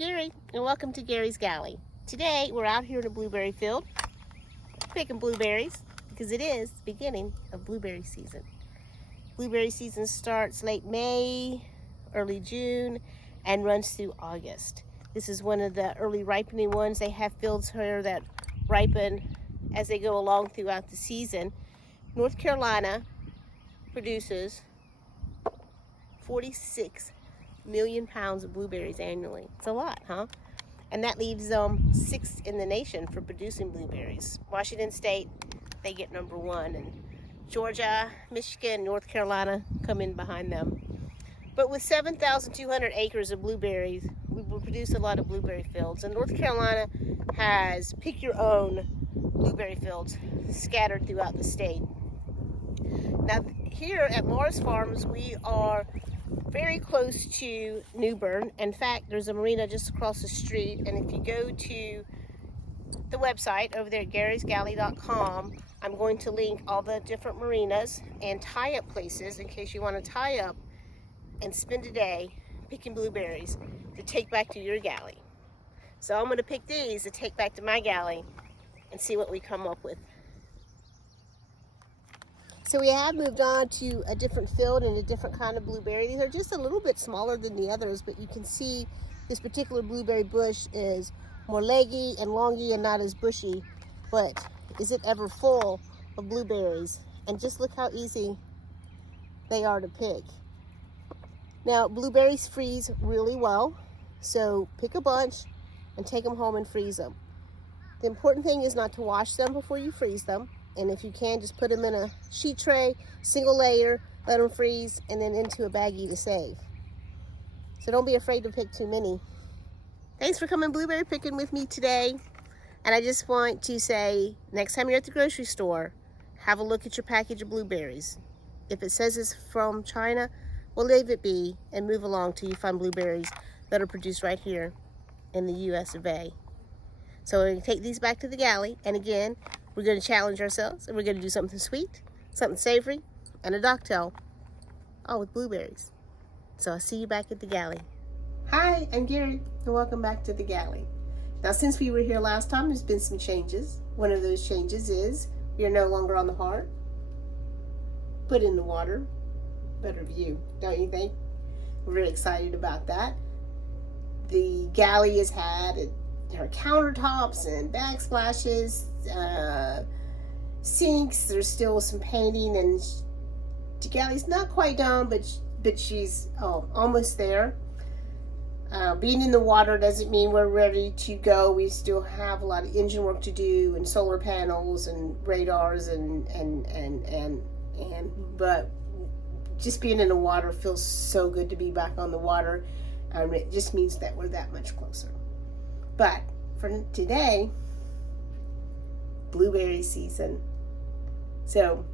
Gary, and welcome to Gary's Galley. Today, we're out here in a blueberry field, picking blueberries, because it is the beginning of blueberry season. Blueberry season starts late May, early June, and runs through August. This is one of the early ripening ones. They have fields here that ripen as they go along throughout the season. North Carolina produces 46 million pounds of blueberries annually. It's a lot, huh? And that leaves them sixth in the nation for producing blueberries. Washington State, they get number one, and Georgia, Michigan, North Carolina come in behind them. But with 7,200 acres of blueberries, we will produce a lot of blueberry fields. And North Carolina has pick your own blueberry fields scattered throughout the state. Now here at Morris Farms, we are very close to New Bern. In fact, there's a marina just across the street, and if you go to the website over there at garysgalley.com, I'm going to link all the different marinas and tie-up places in case you want to tie up and spend a day picking blueberries to take back to your galley. So I'm going to pick these to take back to my galley and see what we come up with. So we have moved on to a different field and a different kind of blueberry. These are just a little bit smaller than the others, but you can see this particular blueberry bush is more leggy and longy and not as bushy. But is it ever full of blueberries? And just look how easy they are to pick. Now, blueberries freeze really well, so pick a bunch and take them home and freeze them. The important thing is not to wash them before you freeze them. And if you can, just put them in a sheet tray, single layer, let them freeze, and then into a baggie to save. So don't be afraid to pick too many. Thanks for coming blueberry picking with me today. And I just want to say, next time you're at the grocery store, have a look at your package of blueberries. If it says it's from China, well, leave it be and move along till you find blueberries that are produced right here in the US of A. So we're going to take these back to the galley, and again, we're going to challenge ourselves, and we're going to do something sweet, something savory, and a docktail, all with blueberries. So I'll see you back at the galley. Hi, I'm Gary, and welcome back to the galley. Now, since we were here last time, there's been some changes. One of those changes is we are no longer on the heart, but in the water. Better view, don't you think? We're really excited about that. The galley has had her countertops and backsplashes, sinks. There's still some painting, and the galley's not quite done, but she's almost there. Being in the water doesn't mean we're ready to go. We still have a lot of engine work to do, and solar panels and radars, but just being in the water feels so good to be back on the water. It just means that we're that much closer. But for today, blueberry season. So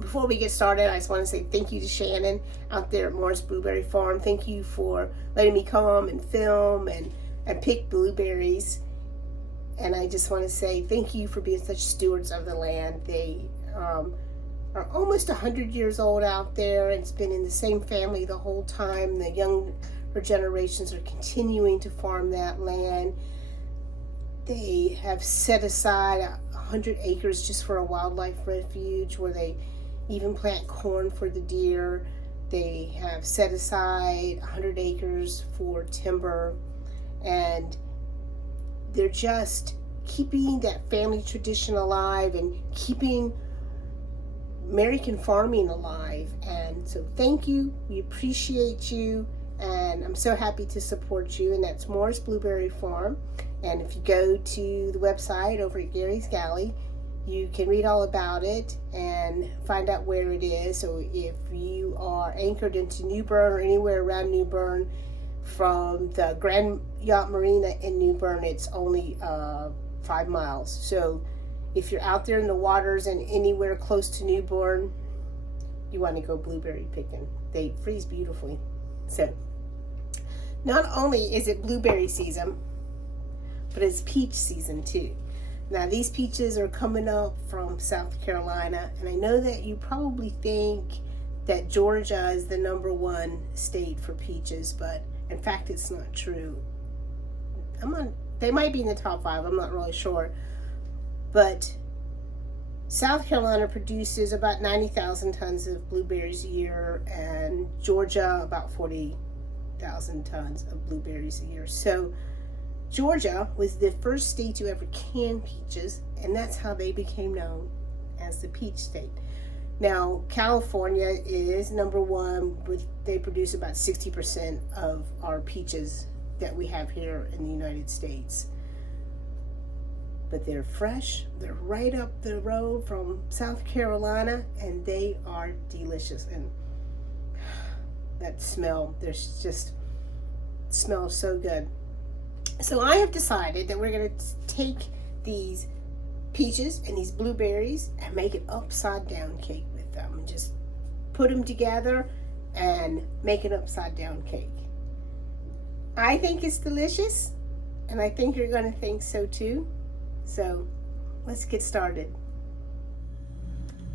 before we get started, I just want to say thank you to Shannon out there at Morris Blueberry Farm. Thank you for letting me come and film and pick blueberries. And I just want to say thank you for being such stewards of the land. They are almost 100 years old out there, and it's been in the same family the whole time. The younger generations are continuing to farm that land. They have set aside 100 acres just for a wildlife refuge, where they even plant corn for the deer. They have set aside 100 acres for timber, and they're just keeping that family tradition alive and keeping American farming alive. And so thank you, we appreciate you, and I'm so happy to support you. And that's Morris Blueberry Farm. And if you go to the website over at Gary's Galley, you can read all about it and find out where it is. So if you are anchored into New Bern or anywhere around New Bern, from the Grand Yacht Marina in New Bern, it's only 5 miles. So if you're out there in the waters and anywhere close to New Bern, you want to go blueberry picking. They freeze beautifully. So not only is it blueberry season, but it's peach season too. Now these peaches are coming up from South Carolina, and I know that you probably think that Georgia is the #1 state for peaches, but in fact it's not true. they might be in the top 5, I'm not really sure. But South Carolina produces about 90,000 tons of blueberries a year, and Georgia about 40,000 tons of blueberries a year. So Georgia was the first state to ever can peaches, and that's how they became known as the peach state. Now, California is number 1, they produce about 60% of our peaches that we have here in the United States. But they're fresh, they're right up the road from South Carolina, and they are delicious. And that smell, there's just, smells so good. So I have decided that we're going to take these peaches and these blueberries and make an upside down cake with them, and just put them together and make an upside down cake. I think it's delicious, and I think you're going to think so too. So let's get started.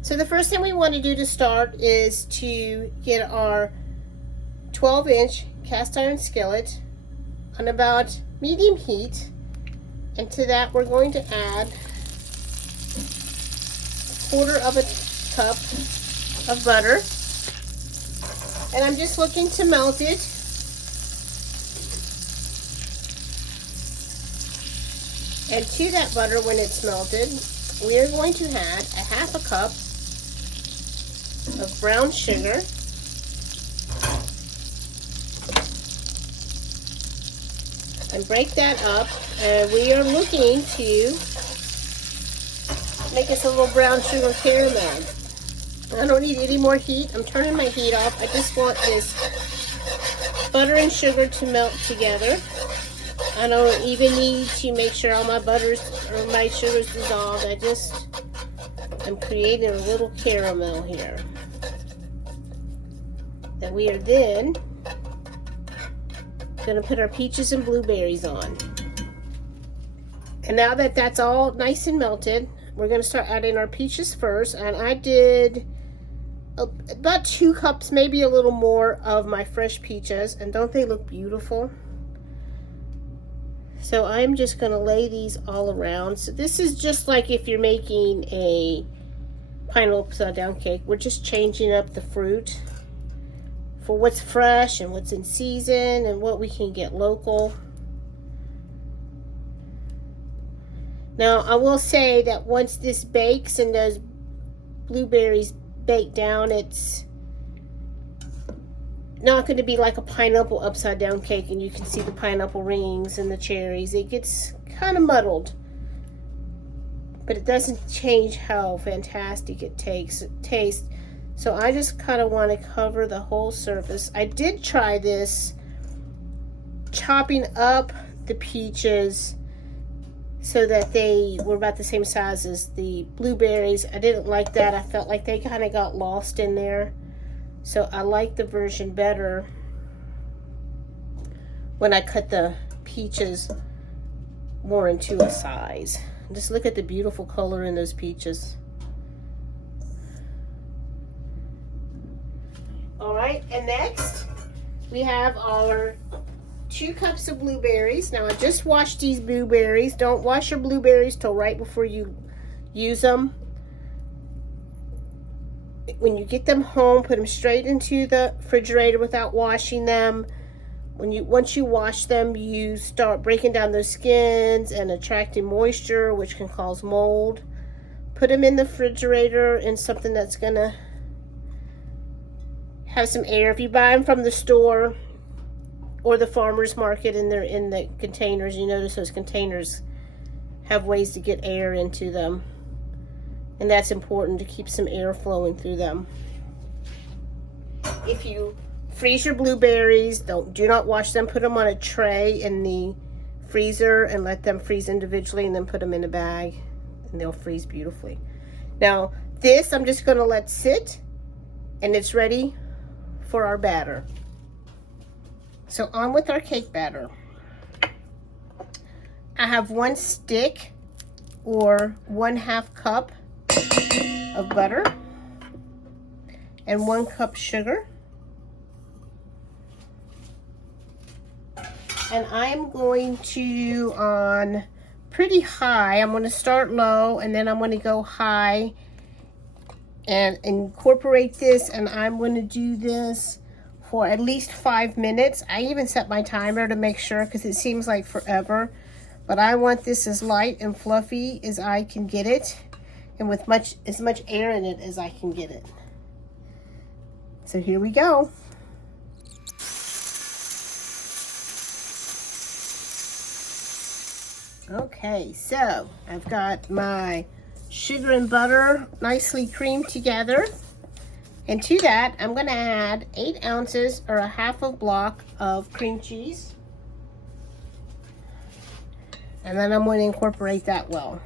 So the first thing we want to do to start is to get our 12-inch cast iron skillet on about medium heat, and to that we're going to add 1/4 of a cup of butter, and I'm just looking to melt it. And to that butter, when it's melted, we are going to add 1/2 cup of brown sugar, and break that up. And we are looking to make us a little brown sugar caramel. I don't need any more heat. I'm turning my heat off. I just want this butter and sugar to melt together. I don't even need to make sure all my butters or my sugar's dissolved. I'm creating a little caramel here that we are then going to put our peaches and blueberries on. And now that that's all nice and melted, we're going to start adding our peaches first. And I did about 2 cups, maybe a little more, of my fresh peaches. And don't they look beautiful? So I'm just going to lay these all around. So this is just like if you're making a pineapple upside down cake. We're just changing up the fruit for what's fresh and what's in season and what we can get local. Now I will say that once this bakes and those blueberries bake down, it's not going to be like a pineapple upside down cake and you can see the pineapple rings and the cherries. It gets kind of muddled, but it doesn't change how fantastic it tastes. So I just kind of want to cover the whole surface. I did try this, chopping up the peaches so that they were about the same size as the blueberries. I didn't like that. I felt like they kind of got lost in there. So I like the version better when I cut the peaches more into a size. Just look at the beautiful color in those peaches. All right, and next we have our 2 cups of blueberries. Now I just washed these blueberries. Don't wash your blueberries till right before you use them. When you get them home, put them straight into the refrigerator without washing them. Once you wash them, you start breaking down those skins and attracting moisture, which can cause mold. Put them in the refrigerator in something that's gonna have some air. If you buy them from the store or the farmer's market and they're in the containers, you notice those containers have ways to get air into them. And that's important, to keep some air flowing through them. If you freeze your blueberries, do not wash them. Put them on a tray in the freezer and let them freeze individually, and then put them in a bag and they'll freeze beautifully. Now this I'm just going to let sit, and it's ready for our batter. So on with our cake batter. I have 1 stick or 1/2 cup of butter and 1 cup sugar. and I'm going to on pretty high. I'm going to start low and then I'm going to go high and incorporate this, and I'm going to do this for at least 5 minutes. I even set my timer to make sure because it seems like forever, but I want this as light and fluffy as I can get it, and with as much air in it as I can get it. So here we go. Okay, so I've got my sugar and butter nicely creamed together. And to that, I'm going to add 8 ounces or a half a block of cream cheese. And then I'm going to incorporate that well.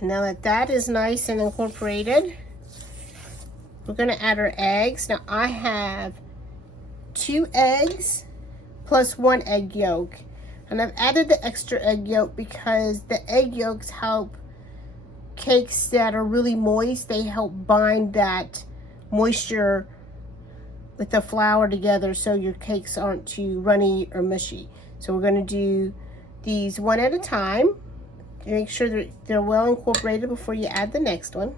And now that that is nice and incorporated, we're going to add our eggs. Now I have 2 eggs plus 1 egg yolk. And I've added the extra egg yolk because the egg yolks help cakes that are really moist. They help bind that moisture with the flour together so your cakes aren't too runny or mushy. So we're going to do these one at a time. Make sure that they're well incorporated before you add the next one.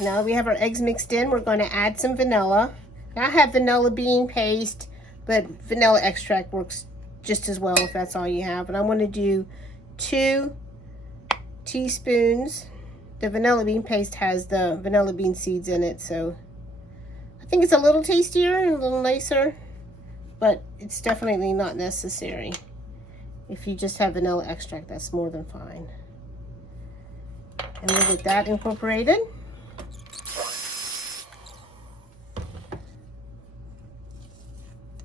Now we have our eggs mixed in, we're going to add some vanilla. Now I have vanilla bean paste, but vanilla extract works just as well if that's all you have. And I'm going to do 2 teaspoons. The vanilla bean paste has the vanilla bean seeds in it, so I think it's a little tastier and a little nicer, but it's definitely not necessary. If you just have vanilla extract, that's more than fine. And we'll get that incorporated.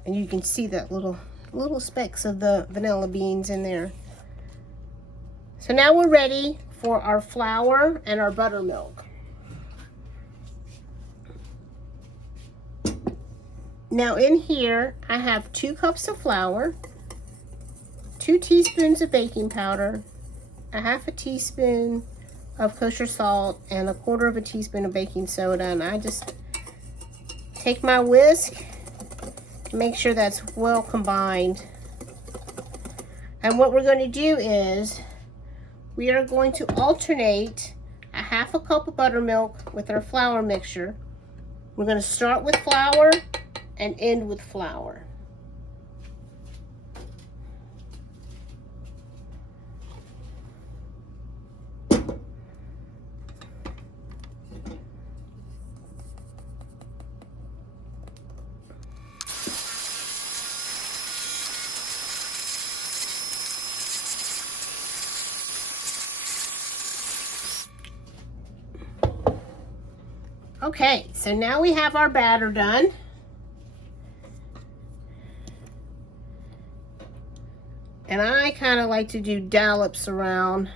And you can see that little specks of the vanilla beans in there. So now we're ready for our flour and our buttermilk. Now in here, I have 2 cups of flour, 2 teaspoons of baking powder, a half a teaspoon of kosher salt, and 1/4 teaspoon of baking soda. And I just take my whisk, make sure that's well combined. And what we're going to do is we are going to alternate a half a cup of buttermilk with our flour mixture. We're going to start with flour and end with flour. Okay, so now we have our batter done. And I kind of like to do dollops around.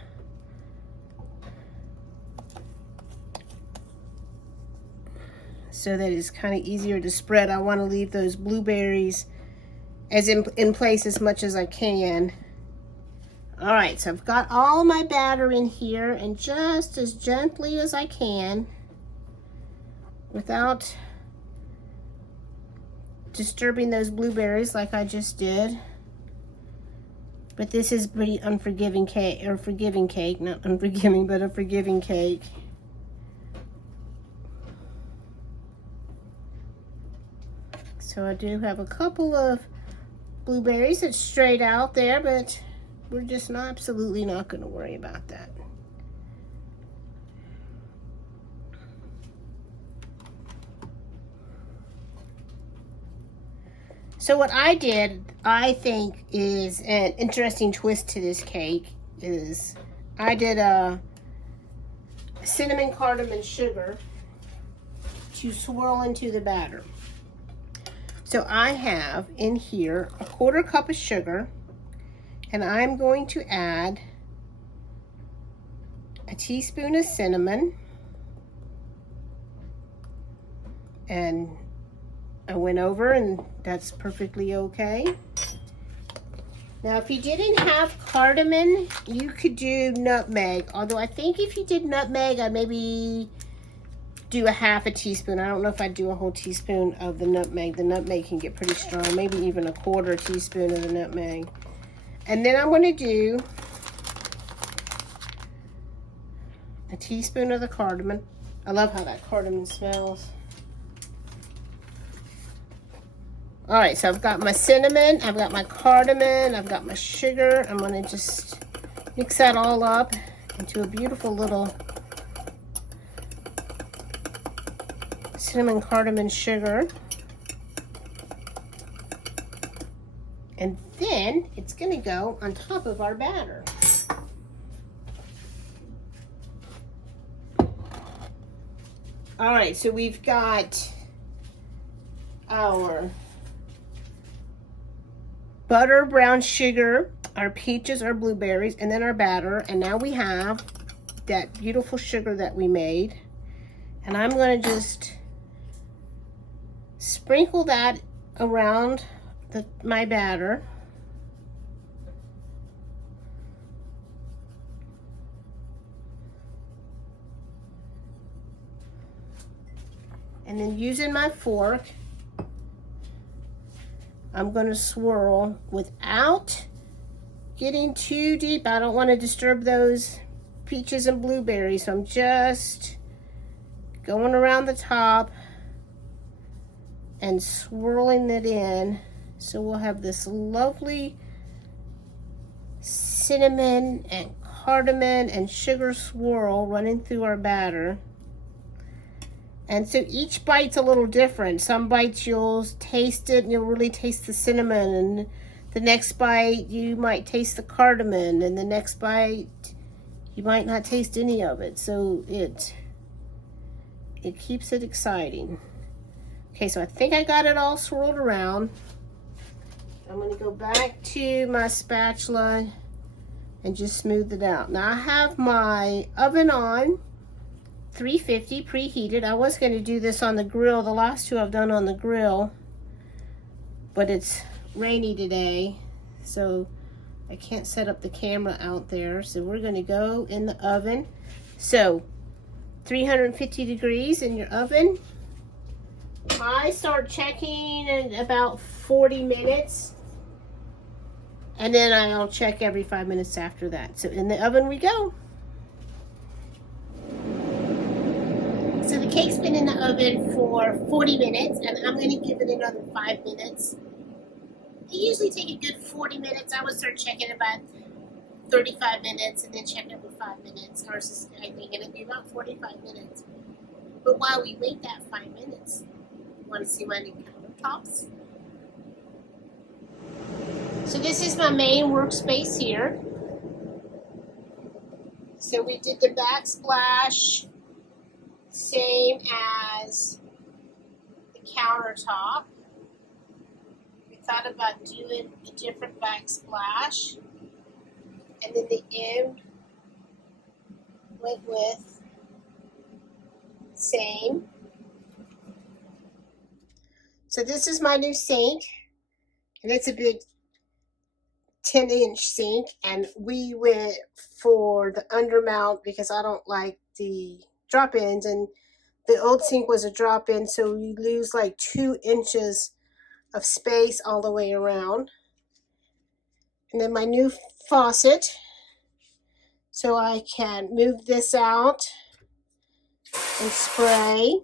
So that it's kind of easier to spread. I want to leave those blueberries as in place as much as I can. All right, so I've got all my batter in here, and just as gently as I can, without disturbing those blueberries like I just did. But this is pretty unforgiving cake, or forgiving cake, not unforgiving, but a forgiving cake. So I do have a couple of blueberries that's straight out there, but we're just absolutely not going to worry about that. So what I did, I think, is an interesting twist to this cake is I did a cinnamon, cardamom, sugar to swirl into the batter. So I have in here 1/4 cup of sugar, and I'm going to add a teaspoon of cinnamon, and I went over, and that's perfectly okay. Now, if you didn't have cardamom, you could do nutmeg. Although I think if you did nutmeg, I'd maybe do a half a teaspoon. I don't know if I'd do a whole teaspoon of the nutmeg. The nutmeg can get pretty strong. Maybe even a quarter teaspoon of the nutmeg. And then I'm going to do a teaspoon of the cardamom. I love how that cardamom smells. All right, so I've got my cinnamon, I've got my cardamom, I've got my sugar. I'm gonna just mix that all up into a beautiful little cinnamon, cardamom, sugar. And then it's gonna go on top of our batter. All right, so we've got our butter, brown sugar, our peaches, our blueberries, and then our batter. And now we have that beautiful sugar that we made. And I'm going to just sprinkle that around my batter. And then using my fork, I'm going to swirl without getting too deep. I don't want to disturb those peaches and blueberries. So I'm just going around the top and swirling it in. So we'll have this lovely cinnamon and cardamom and sugar swirl running through our batter. And so each bite's a little different. Some bites you'll taste it and you'll really taste the cinnamon, and the next bite you might taste the cardamom, and the next bite you might not taste any of it. So it keeps it exciting. Okay, so I think I got it all swirled around. I'm going to go back to my spatula and just smooth it out. Now I have my oven on 350 preheated. I was going to do this on the grill. The last two I've done on the grill, but it's rainy today, so I can't set up the camera out there. So we're going to go in the oven. So 350 degrees in your oven. I start checking in about 40 minutes, and then I'll check every 5 minutes after that. So in the oven we go. So the cake's been in the oven for 40 minutes, and I'm going to give it another 5 minutes. I usually take a good 40 minutes. I would start checking about 35 minutes and then check every 5 minutes. Ours is, I think, going to be about 45 minutes. But while we wait that 5 minutes, you want to see my new countertops? So this is my main workspace here. So we did the backsplash, same as the countertop. We thought about doing a different backsplash, and then the end went with same. So this is my new sink, and it's a big 10-inch sink, and we went for the undermount because I don't like the drop-ins, and the old sink was a drop-in, so you lose like 2 inches of space all the way around. And then my new faucet, so I can move this out and spray,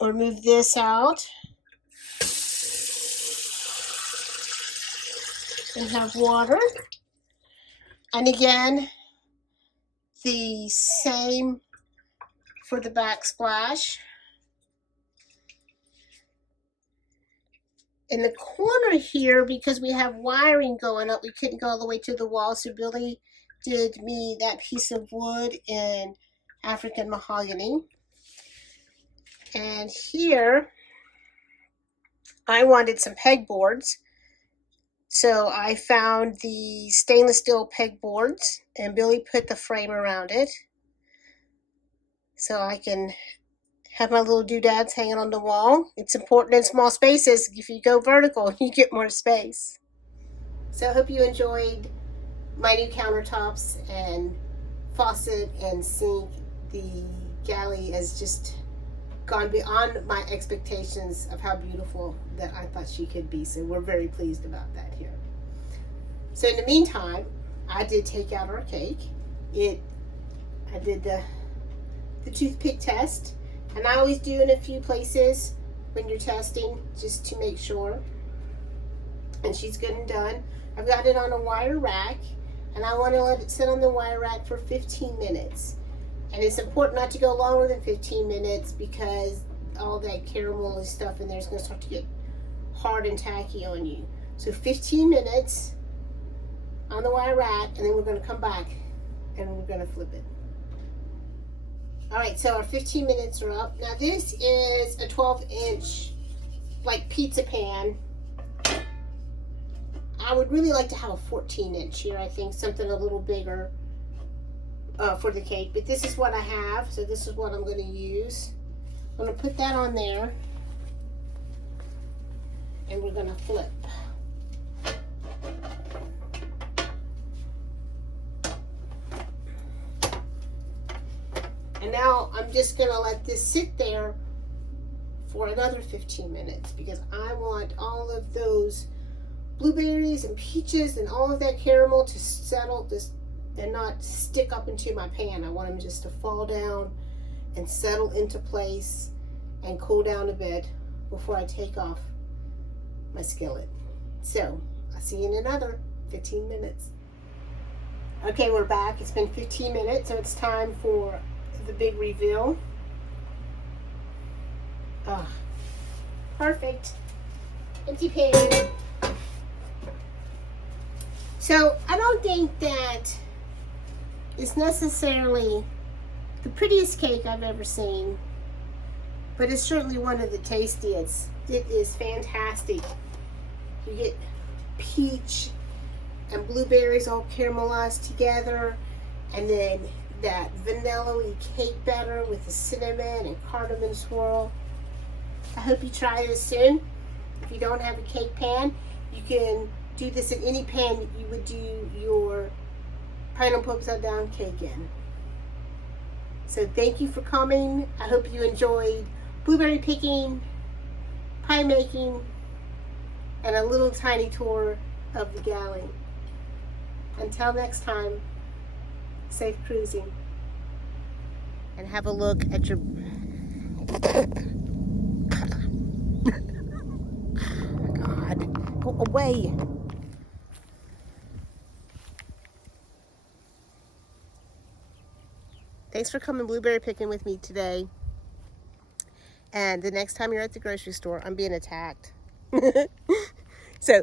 or move this out and have water. And again, the same for the backsplash. In the corner here, because we have wiring going up, we couldn't go all the way to the wall, so Billy did me that piece of wood in African mahogany. And here, I wanted some pegboards, so I found the stainless steel pegboards, and Billy put the frame around it, so I can Have my little doodads hanging on the wall. It's important in small spaces. If you go vertical, you get more space. So I hope you enjoyed my new countertops and faucet and sink. The Galley has just gone beyond my expectations of how beautiful that I thought she could be. So we're very pleased about that here. So in the meantime, I did take out our cake. I did the toothpick test. And I always do in a few places when you're testing, just to make sure. And she's good and done. I've got it on a wire rack, and I want to let it sit on the wire rack for 15 minutes. And it's important not to go longer than 15 minutes because all that caramel and stuff in there is going to start to get hard and tacky on you. So 15 minutes on the wire rack, and then we're going to come back and we're going to flip it. All right, so our 15 minutes are up. Now this is a 12-inch like pizza pan. I would really like to have a 14-inch here. I think something a little bigger for the cake, but this is what I have. So this is what I'm going to use. I'm going to put that on there, and we're going to flip. And now I'm just going to let this sit there for another 15 minutes because I want all of those blueberries and peaches and all of that caramel to settle this and not stick up into my pan. I want them just to fall down and settle into place and cool down a bit before I take off my skillet. So I'll see you in another 15 minutes. Okay, we're back. It's been 15 minutes, so it's time for the big reveal. Ah, perfect. Empty pan. So I don't think that it's necessarily the prettiest cake I've ever seen, but it's certainly one of the tastiest. It is fantastic. You get peach and blueberries all caramelized together, and then that vanilla-y cake batter with the cinnamon and cardamom swirl. I hope you try this soon. If you don't have a cake pan, you can do this in any pan that you would do your pineapple upside down cake in. So thank you for coming. I hope you enjoyed blueberry picking, pie making, and a little tiny tour of the Galley. Until next time, safe cruising. And have a look at your... God, go away. Thanks for coming blueberry picking with me today. And the next time you're at the grocery store, I'm being attacked. So